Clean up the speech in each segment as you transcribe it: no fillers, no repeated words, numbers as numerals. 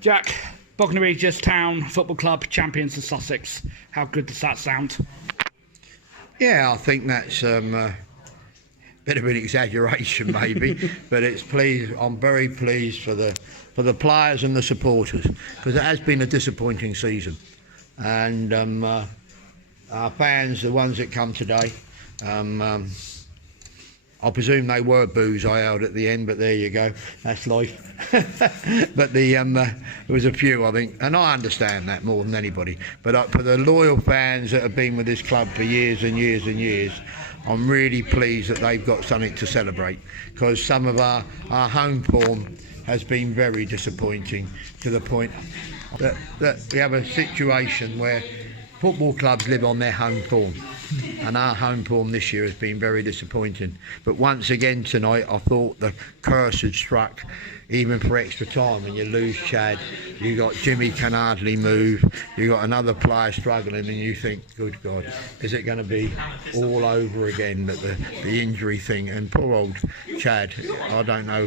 Jack, Burgess Hill Town Football Club, champions of Sussex. How good does that sound? Yeah, I think that's a bit of an exaggeration maybe, but it's pleased. I'm very pleased for the players and the supporters, because it has been a disappointing season, and our fans, the ones that come today, I presume they were boos I held at the end, but there you go, that's life. But there was a few, I think, and I understand that more than anybody. But for the loyal fans that have been with this club for years and years and years, I'm really pleased that they've got something to celebrate, because some of our home form has been very disappointing, to the point that we have a situation where football clubs live on their home form, and our home form this year has been very disappointing. But once again tonight, I thought the curse had struck, even for extra time. When you lose Chad, you got Jimmy can hardly move, you got another player struggling, and you think, good God, is it going to be all over again, that the injury thing? And poor old Chad, I don't know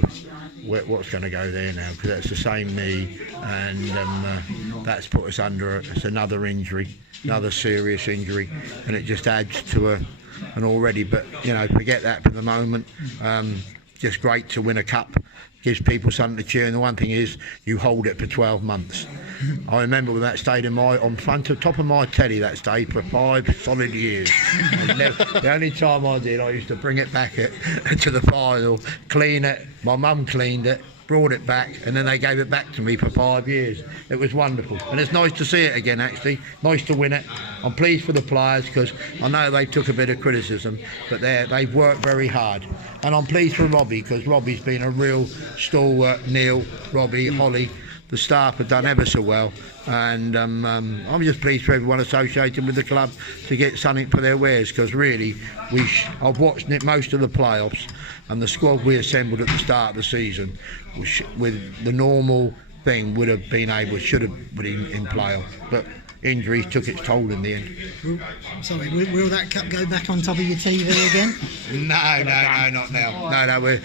what's going to go there now, because that's the same knee, and that's put us under it's another injury, another serious injury, and it just adds to an already. But you know, forget that for the moment. Just great to win a cup, gives people something to cheer. And the one thing is, you hold it for 12 months. I remember when that stayed on front of top of my telly, that stayed for 5 solid years. The only time I did, I used to bring it back to the final, clean it. My mum cleaned it, brought it back, and then they gave it back to me for 5 years. It was wonderful, and it's nice to see it again. Actually, nice to win it. I'm pleased for the players, because I know they took a bit of criticism, but they've worked very hard. And I'm pleased for Robbie, because Robbie's been a real stalwart. Neil, Robbie, Holly, the staff have done ever so well, and I'm just pleased for everyone associated with the club to get something for their wares, because really I've watched most of the playoffs, and the squad we assembled at the start of the season with the normal thing should have been in playoff, but injuries took its toll in the end. Will that cup go back on top of your TV again? No, not now. No,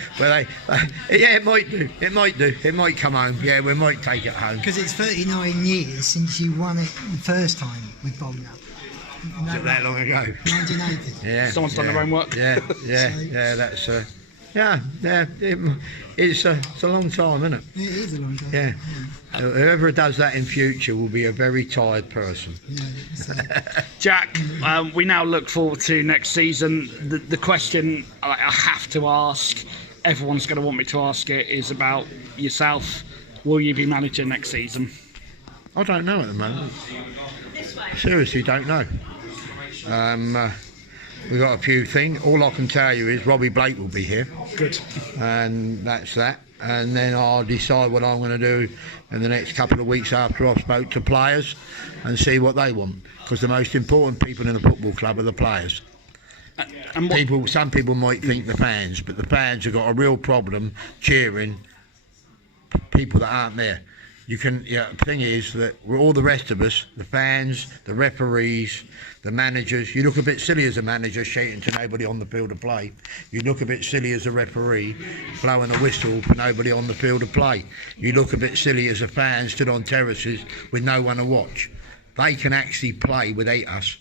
yeah, it might do. It might come home. Yeah, we might take it home. Because it's 39 years since you won it the first time with Bognor. Was it that long ago? 1980. Yeah. Someone's done their own work. Yeah. That's. It's a long time, isn't it? It is a long time. Yeah. Whoever does that in future will be a very tired person. Yeah, Jack, we now look forward to next season. The question I have to ask, everyone's going to want me to ask it, is about yourself. Will you be manager next season? I don't know at the moment. Seriously, don't know. We've got a few things. All I can tell you is Robbie Blake will be here. Good. And that's that. And then I'll decide what I'm going to do in the next couple of weeks after I've spoke to players and see what they want. Because the most important people in the football club are the players. Some people might think the fans, but the fans have got a real problem cheering people that aren't there. The thing is that all the rest of us, the fans, the referees, the managers, you look a bit silly as a manager shouting to nobody on the field of play. You look a bit silly as a referee blowing a whistle for nobody on the field of play. You look a bit silly as a fan stood on terraces with no one to watch. They can actually play without us,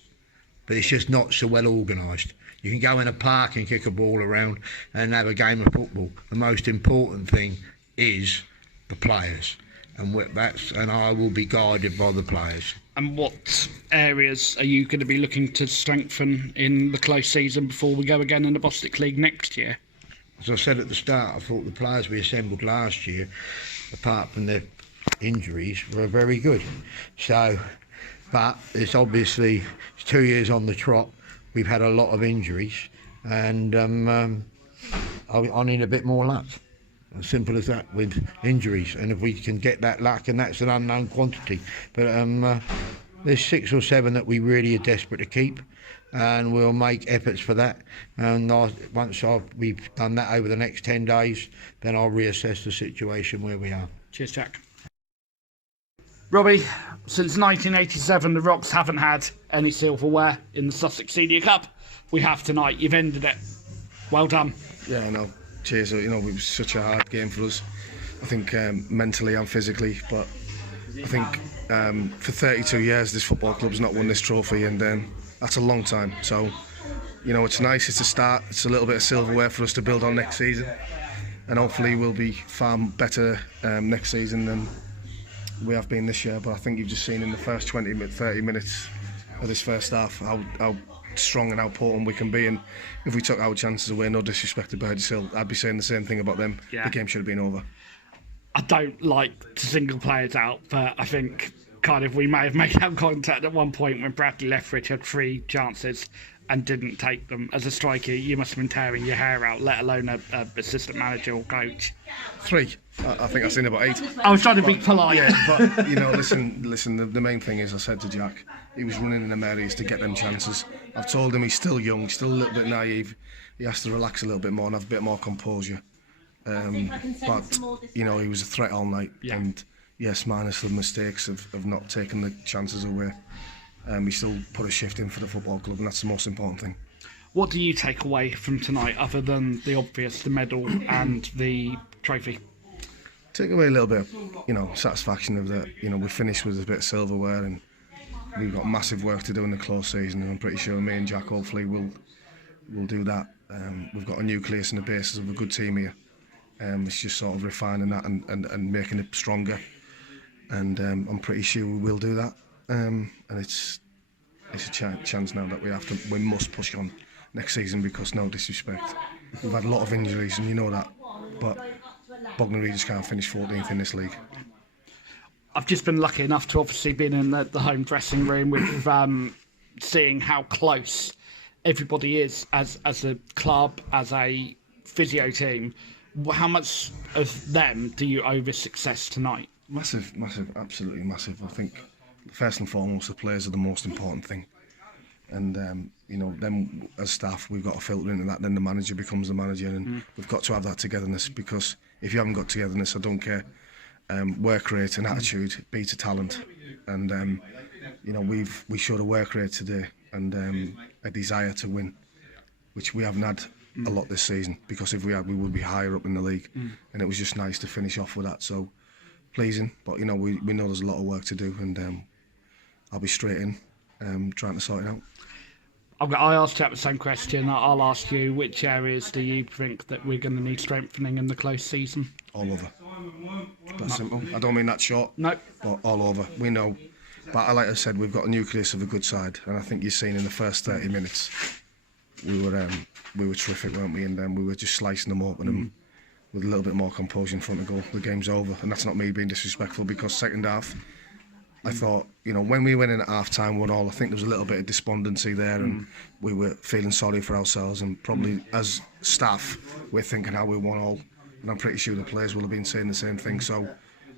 but it's just not so well organised. You can go in a park and kick a ball around and have a game of football. The most important thing is the players. And I will be guided by the players. And what areas are you going to be looking to strengthen in the close season before we go again in the Bostik League next year? As I said at the start, I thought the players we assembled last year, apart from their injuries, were very good. But it's obviously 2 years on the trot. We've had a lot of injuries, and I need a bit more luck. As simple as that, with injuries, and if we can get that luck, and that's an unknown quantity, but there's 6 or 7 that we really are desperate to keep, and we'll make efforts for that. And once we've done that over the next 10 days, then I'll reassess the situation where we are. Cheers, Jack. Robbie, since 1987 the Rocks haven't had any silverware in the Sussex Senior Cup. We have tonight. You've ended it. Well done. Yeah, I know. Cheers. It was such a hard game for us. I think mentally and physically, but I think for 32 years this football club's not won this trophy, and that's a long time. So, you know, it's nice. It's a start. It's a little bit of silverware for us to build on next season, and hopefully we'll be far better next season than we have been this year. But I think you've just seen in the first 30 minutes of this first half how strong and how potent we can be, and if we took our chances away, no disrespect to Burgess Hill, I'd be saying the same thing about them. Yeah. The game should have been over. I don't like to single players out, but I think kind of we may have made that contact at one point when Bradley Lethbridge had 3 chances and didn't take them. As a striker, you must have been tearing your hair out, let alone a assistant manager or coach. 3. I think I've seen about 8. I was trying to be polite. Yeah, but you know, listen. The main thing is, I said to Jack, he was running in them areas to get them chances. I've told him he's still young, still a little bit naive. He has to relax a little bit more and have a bit more composure. But you know, he was a threat all night, and yes, minus the mistakes of not taking the chances away. He still put a shift in for the football club, and that's the most important thing. What do you take away from tonight, other than the obvious, the medal and the trophy? Take away a little bit of, you know, satisfaction of that. You know, we finished with a bit of silverware, and we've got massive work to do in the close season, and I'm pretty sure me and Jack hopefully will do that. We've got a nucleus and a basis of a good team here. It's just sort of refining that and making it stronger, and I'm pretty sure we will do that. And it's a chance now that we must push on next season, because no disrespect, we've had a lot of injuries and you know that, but Bognor Regis can't finish 14th in this league. I've just been lucky enough to obviously been in the home dressing room with seeing how close everybody is as a club, as a physio team. How much of them do you owe this success tonight? Massive, absolutely massive. I think first and foremost the players are the most important thing, and you know, them as staff, we've got to filter into that. Then the manager becomes the manager, and we've got to have that togetherness, because if you haven't got togetherness, I don't care. Work rate and attitude beats a talent, and you know, we showed a work rate today and a desire to win, which we haven't had a lot this season, because if we had, we would be higher up in the league, and it was just nice to finish off with that. So pleasing, but you know, we know there's a lot of work to do, and I'll be straight in trying to sort it out. I asked Jack the same question. I'll ask you, which areas do you think that we're going to need strengthening in the close season? All over. That's simple. I don't mean that short. No. But all over. We know. But like I said, we've got a nucleus of a good side, and I think you've seen in the first 30 minutes we were terrific, weren't we? And we were just slicing them open and with a little bit more composure in front of goal. The game's over, and that's not me being disrespectful, because second half, I thought, you know, when we went in at half time 1-1, I think there was a little bit of despondency there, and we were feeling sorry for ourselves, and probably as staff we're thinking how we won all, and I'm pretty sure the players will have been saying the same thing. So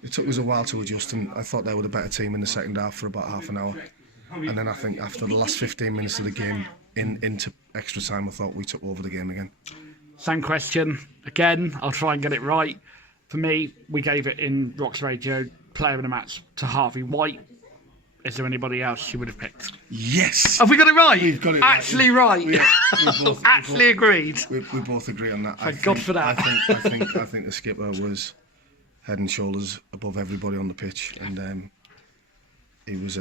it took us a while to adjust, and I thought they were the better team in the second half for about half an hour, and then I think after the last 15 minutes of the game into extra time, I thought we took over the game again. Same question again. I'll try and get it right. For me, we gave it in Rocks Radio player of the match to Harvey White. Is there anybody else you would have picked? Yes. Have we got it right? We've got it actually right. We both, actually agreed. We both agree on that. Thank God for that. I think the skipper was head and shoulders above everybody on the pitch, and he was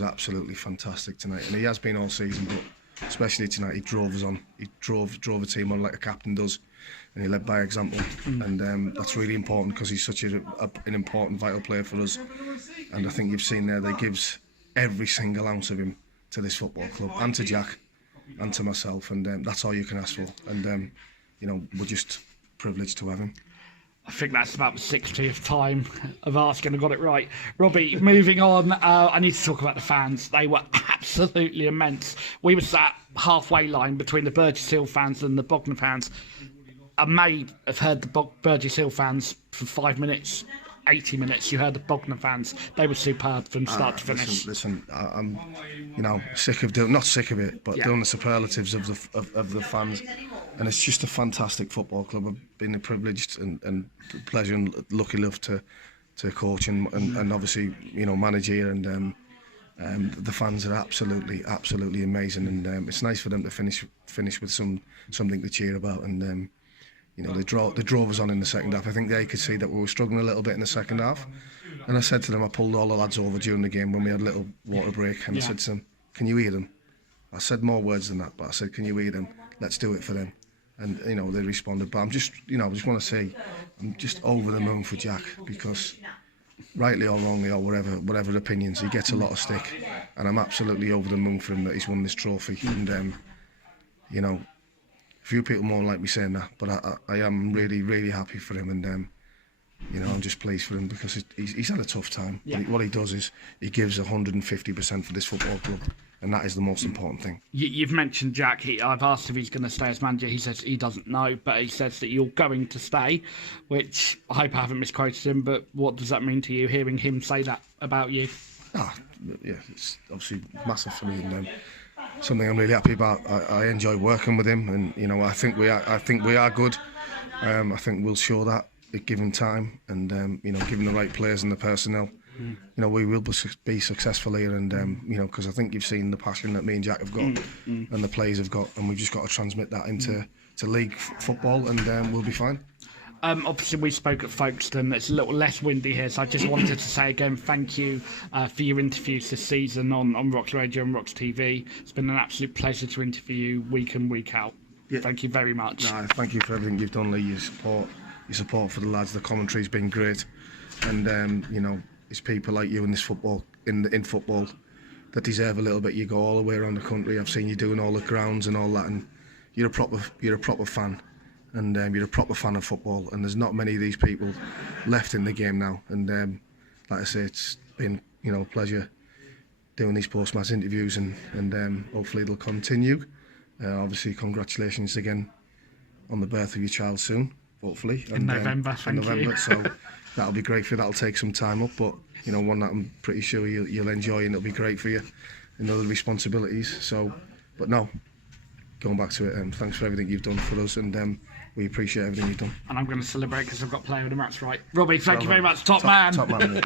absolutely fantastic tonight, and he has been all season, but especially tonight he drove us on. He drove a team on like a captain does, and he led by example, and that's really important, because he's such an important, vital player for us. And I think you've seen there that he gives every single ounce of him to this football club, and to Jack, and to myself, and that's all you can ask for. And you know, we're just privileged to have him. I think that's about the 60th time of asking. I got it right. Robbie, moving on, I need to talk about the fans. They were absolutely immense. We were sat halfway line between the Burgess Hill fans and the Bognor fans. I may have heard the Burgess Hill fans for 5 minutes, 80 minutes. You heard the Bognor fans. They were superb from start to finish. Listen, I'm, you know, not sick of it, but doing the superlatives of the fans. And it's just a fantastic football club. I've been privileged and pleasure and lucky enough to coach and obviously, you know, manage here, and the fans are absolutely amazing, and it's nice for them to finish with something to cheer about, and you know, they drove us on in the second half. I think they could see that we were struggling a little bit in the second half, And I said to them, I pulled all the lads over during the game when we had a little water break, and I said to them, can you hear them? I said more words than that, but I said, can you hear them? Let's do it for them. And, you know, they responded. But I'm just, you know, I just want to say, I'm just over the moon for Jack, because rightly or wrongly or whatever opinions, he gets a lot of stick. And I'm absolutely over the moon for him that he's won this trophy. And, you know, a few people won't like me saying that, but I am really, really happy for him. And, you know, I'm just pleased for him because he's had a tough time. Yeah. But what he does is he gives 150% for this football club, and that is the most important thing. You've mentioned Jack. I've asked if he's going to stay as manager. He says he doesn't know, but he says that you're going to stay, which I hope I haven't misquoted him, but what does that mean to you, hearing him say that about you? Yeah, it's obviously massive for me, and something I'm really happy about. I enjoy working with him, and, you know, I think we are good. I think we'll show that. Given time and you know, given the right players and the personnel, you know, we will be successful here. And you know, because I think you've seen the passion that me and Jack have got and the players have got, and we've just got to transmit that into league football, and we'll be fine. Obviously, we spoke at Folkestone. It's a little less windy here, so I just wanted to say again, thank you for your interviews this season on Rocks Radio and Rocks TV. It's been an absolute pleasure to interview you week in, week out. Yeah. Thank you very much. No, thank you for everything you've done, Lee. Your support for the lads, the commentary's been great, and you know, it's people like you in this football, in football, that deserve a little bit. You go all the way around the country. I've seen you doing all the grounds and all that, and you're a proper fan, and you're a proper fan of football. And there's not many of these people left in the game now. And like I say, it's been, you know, a pleasure doing these post-match interviews, and hopefully it'll continue. Obviously, congratulations again on the birth of your child soon. Hopefully in November, thank you. So that'll be great for you. That'll take some time up, but, you know, one that I'm pretty sure you'll enjoy, and it'll be great for you and other responsibilities. So, but no, going back to it, thanks for everything you've done for us, and we appreciate everything you've done. And I'm going to celebrate because I've got player of the match right. Robbie, thank you very much, top man. Top man.